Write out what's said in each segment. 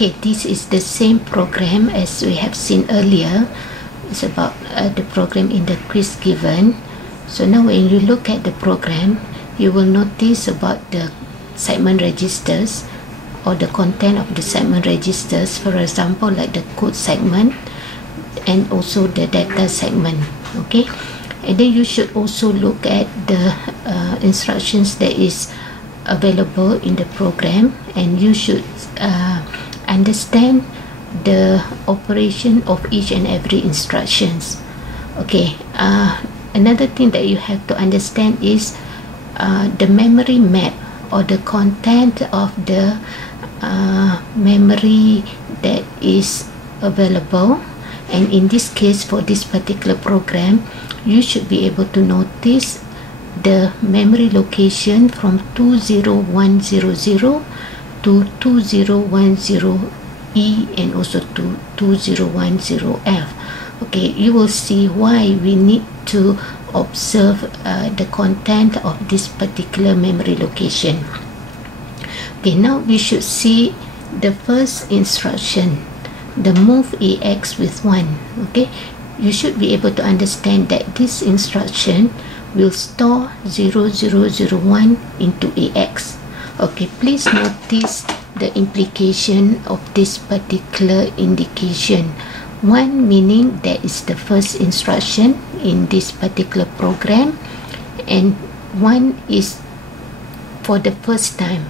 Okay, this is the same program as we have seen earlier. It's about the program in the quiz given. So now when you look at the program, you will notice about the segment registers or the content of the segment registers, for example like the code segment and also the data segment. Okay, and then you should also look at the instructions that is available in the program, and you should understand the operation of each and every instructions. Okay, another thing that you have to understand is the memory map or the content of the memory that is available. And in this case, for this particular program, you should be able to notice the memory location from 20100 to 2010E and also to 2010F. Okay, you will see why we need to observe the content of this particular memory location. Okay, now we should see the first instruction, the move AX with 1. Okay, you should be able to understand that this instruction will store 0001 into AX. Okay, please notice the implication of this particular indication. 1 meaning that is the first instruction in this particular program, and 1 is for the first time,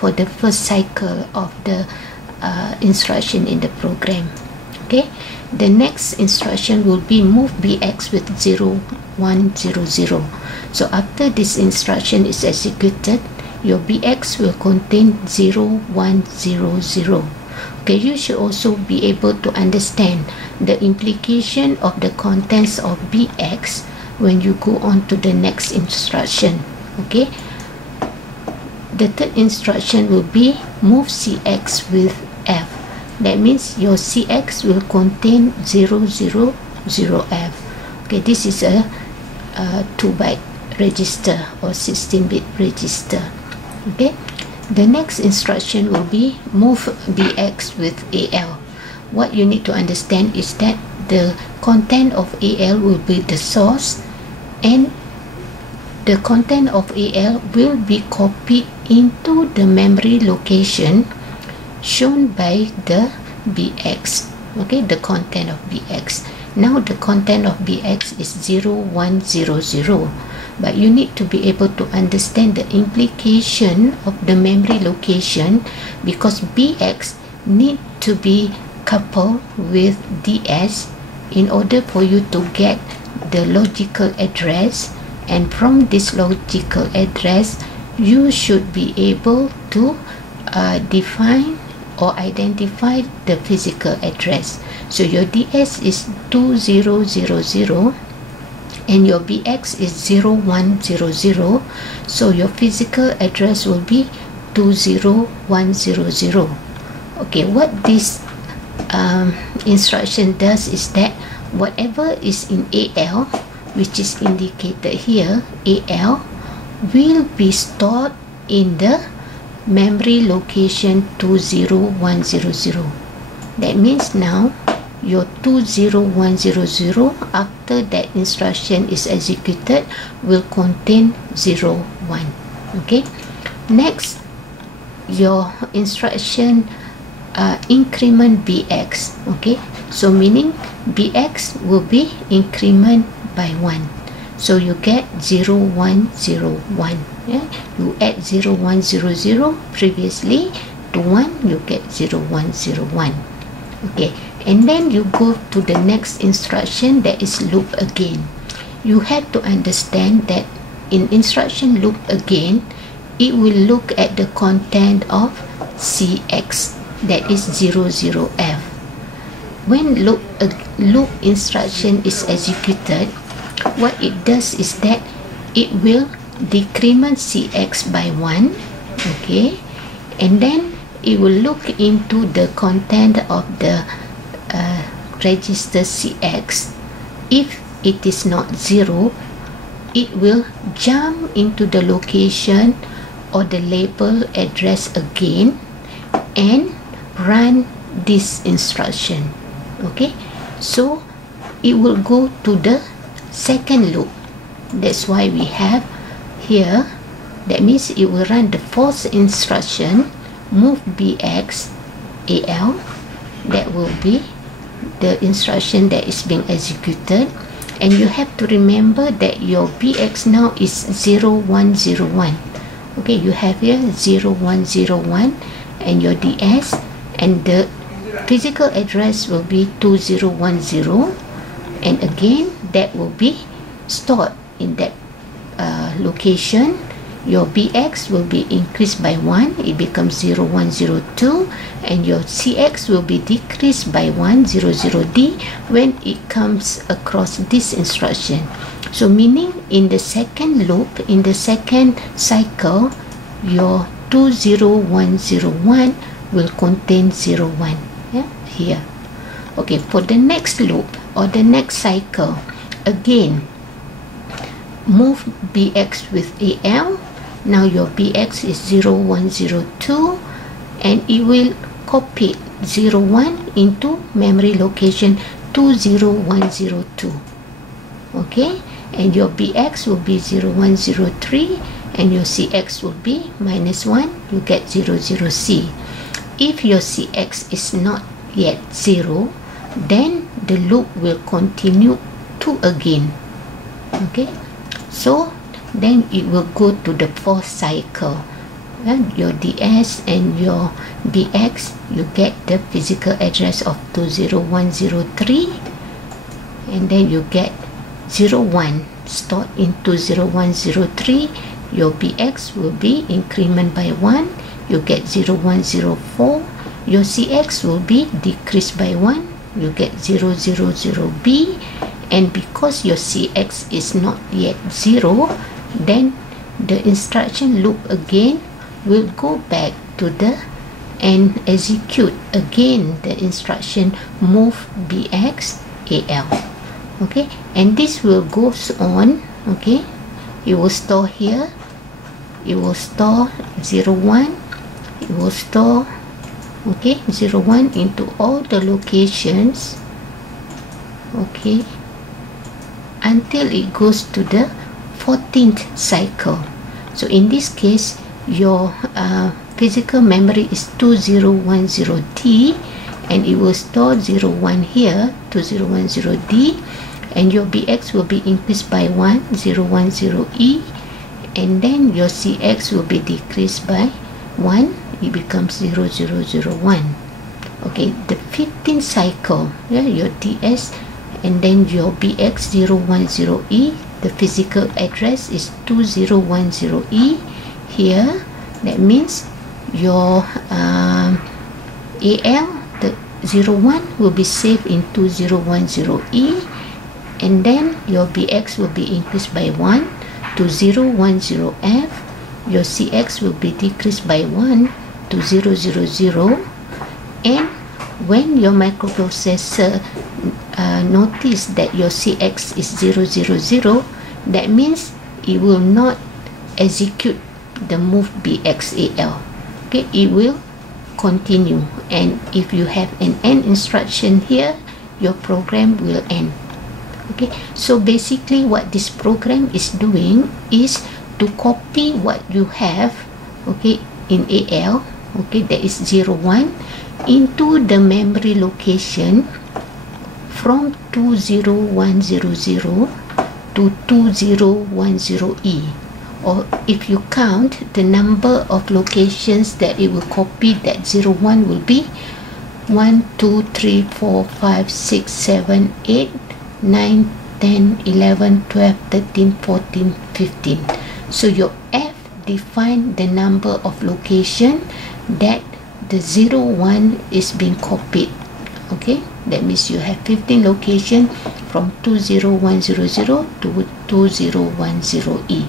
for the first cycle of the instruction in the program. Okay, the next instruction will be move BX with 0100. So after this instruction is executed, your BX will contain 0100. Okay, you should also be able to understand the implication of the contents of BX when you go on to the next instruction. Okay, the third instruction will be move CX with F. That means your CX will contain 000F. Okay, this is a 2-byte register or 16-bit register. Okay, the next instruction will be move BX with AL. What you need to understand is that the content of AL will be the source, and the content of AL will be copied into the memory location shown by the BX. Okay, the content of BX. Now the content of BX is 0100, but you need to be able to understand the implication of the memory location, because BX need to be coupled with DS in order for you to get the logical address, and from this logical address you should be able to define or identify the physical address. So your DS is 2000 and your BX is 0100, so your physical address will be 20100. Okay, what this instruction does is that whatever is in AL, which is indicated here, AL will be stored in the memory location 20100. That means now your 20100 after that instruction is executed will contain 01. Okay, next your instruction increment BX. Okay, so meaning BX will be increment by 1, so you get 0101. Yeah? You add 0100 previously to 1, you get 0101. Okay, and then you go to the next instruction, that is loop again. You have to understand that in instruction loop again, it will look at the content of CX, that is 00F. When loop instruction is executed, what it does is that it will decrement CX by 1. Okay, and then it will look into the content of the register CX. If it is not 0, it will jump into the location or the label address again and run this instruction. Okay, so it will go to the second loop. That's why we have here, that means it will run the fourth instruction, move BX AL. That will be the instruction that is being executed. And you have to remember that your BX now is 0101. Okay, you have here 0101 and your DS, and the physical address will be 2010, and again that will be stored in that location. Your BX will be increased by 1, it becomes 0102, and your CX will be decreased by 1, 00D, when it comes across this instruction. So meaning in the second loop, in the second cycle, your 20101 will contain 01, yeah, here. Okay, for the next loop or the next cycle, again, move BX with AL. Now your BX is 0102, and it will copy 01 into memory location 20102. Okay, and your BX will be 0103, and your CX will be -1. You get 00C. If your CX is not yet 0, then the loop will continue to again. Okay, so then it will go to the fourth cycle. Your DS and your BX, you get the physical address of 20103, and then you get 01 stored in 20103. Your BX will be increment by 1, you get 0104. Your CX will be decreased by 1, you get 000B. And because your CX is not yet 0, then the instruction loop again will go back to the and execute again the instruction move BX AL. Okay, and this will goes on. Okay, it will store here, it will store 01, it will store, okay, 01 into all the locations, okay, until it goes to the 14th cycle. So in this case, your physical memory is 2010D, and it will store 01 here, 2010D, and your BX will be increased by 1, 010E, and then your CX will be decreased by 1, it becomes 0001. Okay, the 15th cycle, yeah, your DS, and then your BX 010E, the physical address is 2010E here. That means your AL, the 01 will be saved in 2010E, and then your BX will be increased by 1 to 010F. Your CX will be decreased by 1 to 000, and when your microprocessor notice that your CX is 000, that means it will not execute the move BX AL. Okay, it will continue, and if you have an end instruction here, your program will end. Okay, so basically what this program is doing is to copy what you have, okay, in AL, okay, that is 01, into the memory location from 20100 to 2010E, or if you count the number of locations that it will copy, that 01 will be 1, 2, 3, 4, 5, 6, 7, 8, 9, 10, 11, 12, 13, 14, 15. So your F define the number of location that the 01 is being copied. Okay, that means you have 15 location from 20100 to 2010E.